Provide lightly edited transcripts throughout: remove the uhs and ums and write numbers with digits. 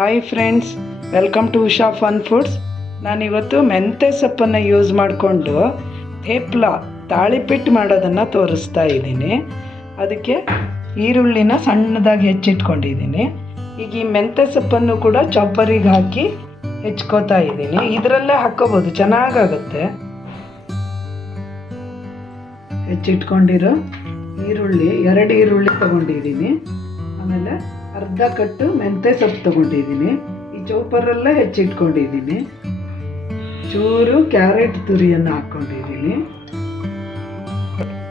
Hi friends, welcome to Usha Fun Foods. ನಾನಿವತ್ತು ಮೆಂತ್ಯ ಸೊಪ್ಪನ್ನು ಯೂಸ್ ಮಾಡಿಕೊಂಡು ಥೇಪ್ಲ ತಾಳಿಪಿಟ್ಟು ಮಾಡೋದನ್ನು ತೋರಿಸ್ತಾ ಇದ್ದೀನಿ. ಅದಕ್ಕೆ ಈರುಳ್ಳಿನ ಸಣ್ಣದಾಗಿ ಹೆಚ್ಚಿಟ್ಕೊಂಡಿದ್ದೀನಿ. ಈಗ ಈ ಮೆಂತ್ಯ ಸೊಪ್ಪನ್ನು ಕೂಡ ಚಾಪರಿಗೆ ಹಾಕಿ ಹೆಚ್ಕೋತಾ ಇದ್ದೀನಿ. ಇದರಲ್ಲೇ ಹಾಕ್ಕೋಬೋದು, ಚೆನ್ನಾಗಾಗುತ್ತೆ. ಹೆಚ್ಚಿಟ್ಕೊಂಡಿರೋ ಈರುಳ್ಳಿ 2 ಈರುಳ್ಳಿ ತೊಗೊಂಡಿದ್ದೀನಿ. ಆಮೇಲೆ ಅರ್ಧ ಕಟ್ಟು ಮೆಂತ್ಯ ಸೊಪ್ಪು ತೊಗೊಂಡಿದ್ದೀನಿ. ಈ ಚೌಪರಲ್ಲೇ ಹೆಚ್ಚಿಟ್ಕೊಂಡಿದ್ದೀನಿ. ಚೂರು ಕ್ಯಾರೆಟ್ ತುರಿಯನ್ನು ಹಾಕ್ಕೊಂಡಿದ್ದೀನಿ.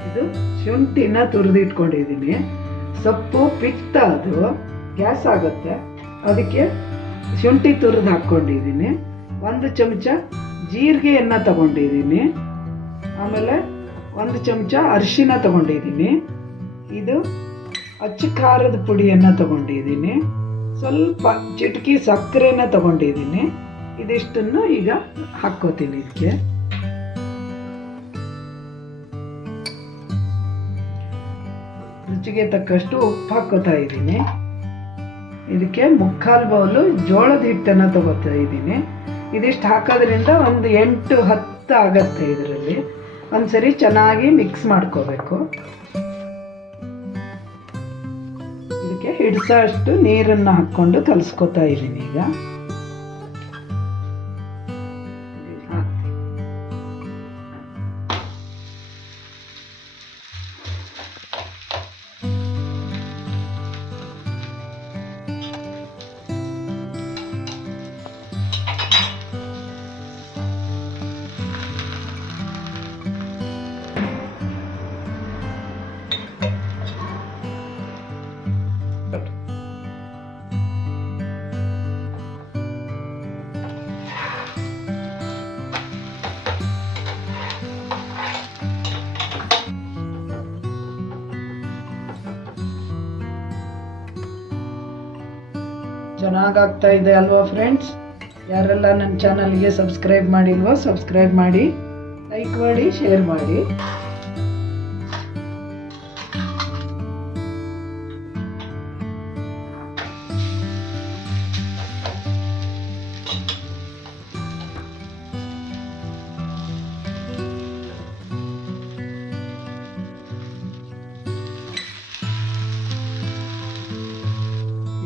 ಇದು ಶುಂಠಿನ ತುರಿದಿಟ್ಕೊಂಡಿದ್ದೀನಿ. ಸೊಪ್ಪು ಪಿತ್ತ, ಅದು ಗ್ಯಾಸ್ ಆಗುತ್ತೆ, ಅದಕ್ಕೆ ಶುಂಠಿ ತುರಿದು ಹಾಕ್ಕೊಂಡಿದ್ದೀನಿ. 1 ಚಮಚ ಜೀರಿಗೆಯನ್ನು ತಗೊಂಡಿದ್ದೀನಿ. ಆಮೇಲೆ 1 ಚಮಚ ಅರಿಶಿನ ತಗೊಂಡಿದ್ದೀನಿ. ಇದು ಅಚ್ಚ ಖಾರದ ಪುಡಿಯನ್ನು ತಗೊಂಡಿದ್ದೀನಿ. ಸ್ವಲ್ಪ ಚಿಟಕಿ ಸಕ್ಕರೆನ ತಗೊಂಡಿದ್ದೀನಿ. ಇದಿಷ್ಟನ್ನು ಈಗ ಹಾಕ್ಕೋತೀನಿ. ಇದಕ್ಕೆ ರುಚಿಗೆ ತಕ್ಕಷ್ಟು ಉಪ್ಪು ಹಾಕೋತಾ ಇದ್ದೀನಿ. ಇದಕ್ಕೆ 3/4 ಬೌಲು ಜೋಳದ ಹಿಟ್ಟನ್ನು ತಗೋತಾ ಇದ್ದೀನಿ. ಇದಿಷ್ಟು ಹಾಕೋದ್ರಿಂದ ಒಂದು 8-10 ಆಗತ್ತೆ. ಇದರಲ್ಲಿ ಒಂದ್ಸರಿ ಚೆನ್ನಾಗಿ ಮಿಕ್ಸ್ ಮಾಡ್ಕೋಬೇಕು. ಇದಕ್ಕೆ ಹಿಡಿಸೋ ಅಷ್ಟು ನೀರನ್ನು ಹಾಕ್ಕೊಂಡು ಕಲಿಸ್ಕೊತಾ ಇದ್ದೀನಿ. ಈಗ ಚೆನ್ನಾಗಾಗ್ತಾ ಇದೆ ಅಲ್ವಾ ಫ್ರೆಂಡ್ಸ್? ಯಾರೆಲ್ಲ ನನ್ನ ಚಾನಲ್ಗೆ ಸಬ್ಸ್ಕ್ರೈಬ್ ಮಾಡಿಲ್ವೋ ಸಬ್ಸ್ಕ್ರೈಬ್ ಮಾಡಿ, ಲೈಕ್ ಮಾಡಿ, ಶೇರ್ ಮಾಡಿ.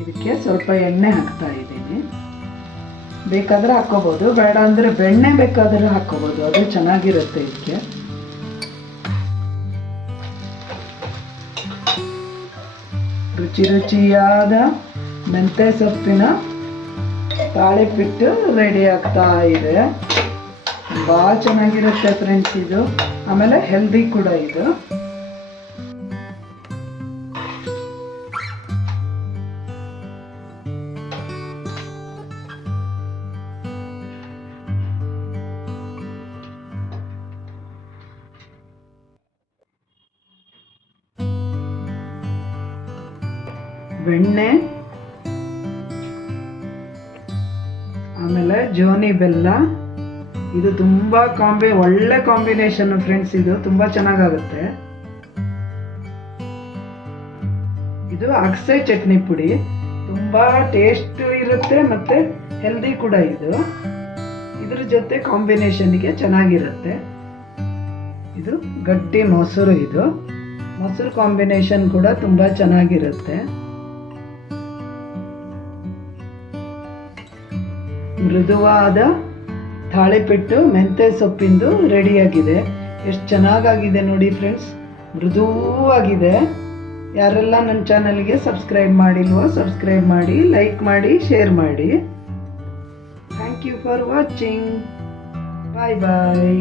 ಇದಕ್ಕೆ ಸ್ವಲ್ಪ ಎಣ್ಣೆ ಹಾಕ್ತಾ ಇದ್ದೀನಿ. ಬೇಕಾದರೆ ಹಾಕ್ಕೋಬೋದು, ಬೇಡ ಅಂದರೆ ಬೆಣ್ಣೆ ಬೇಕಾದರೆ ಹಾಕ್ಕೋಬೋದು, ಅದು ಚೆನ್ನಾಗಿರುತ್ತೆ. ಇದಕ್ಕೆ ರುಚಿಯಾದ ಮೆಂತ್ಯ ಸೊಪ್ಪಿನ ತಾಳಿಪಿಟ್ಟು ರೆಡಿ ಆಗ್ತಾ ಇದೆ. ತುಂಬ ಚೆನ್ನಾಗಿರುತ್ತೆ ಫ್ರೆಂಡ್ಸ್ ಇದು. ಆಮೇಲೆ ಹೆಲ್ದಿ ಕೂಡ ಇದು. ಬೆಣ್ಣೆ, ಆಮೇಲೆ ಜೋನಿ ಬೆಲ್ಲ, ಇದು ತುಂಬ ಒಳ್ಳೆ ಕಾಂಬಿನೇಷನ್ ಫ್ರೆಂಡ್ಸ್. ಇದು ತುಂಬ ಚೆನ್ನಾಗಾಗುತ್ತೆ. ಇದು ಅಗಸೆ ಚಟ್ನಿ ಪುಡಿ, ತುಂಬ ಟೇಸ್ಟ್ ಇರುತ್ತೆ ಮತ್ತೆ ಹೆಲ್ದಿ ಕೂಡ. ಇದ್ರ ಜೊತೆ ಕಾಂಬಿನೇಷನ್ಗೆ ಚೆನ್ನಾಗಿರುತ್ತೆ. ಇದು ಗಟ್ಟಿ ಮೊಸರು, ಇದು ಮೊಸರು ಕಾಂಬಿನೇಷನ್ ಕೂಡ ತುಂಬ ಚೆನ್ನಾಗಿರುತ್ತೆ. ಮೃದುವಾದ ತಾಳಿಪಿಟ್ಟು ಮೆಂತ್ಯ ಸೊಪ್ಪಿಂದು ರೆಡಿಯಾಗಿದೆ. ಎಷ್ಟು ಚೆನ್ನಾಗಾಗಿದೆ ನೋಡಿ ಫ್ರೆಂಡ್ಸ್, ಮೃದುವಾಗಿದೆ. ಯಾರೆಲ್ಲ ನನ್ನ ಚಾನಲ್ಗೆ ಸಬ್ಸ್ಕ್ರೈಬ್ ಮಾಡಿಲ್ವೋ ಸಬ್ಸ್ಕ್ರೈಬ್ ಮಾಡಿ, ಲೈಕ್ ಮಾಡಿ, ಶೇರ್ ಮಾಡಿ. Thank you for watching. Bye bye.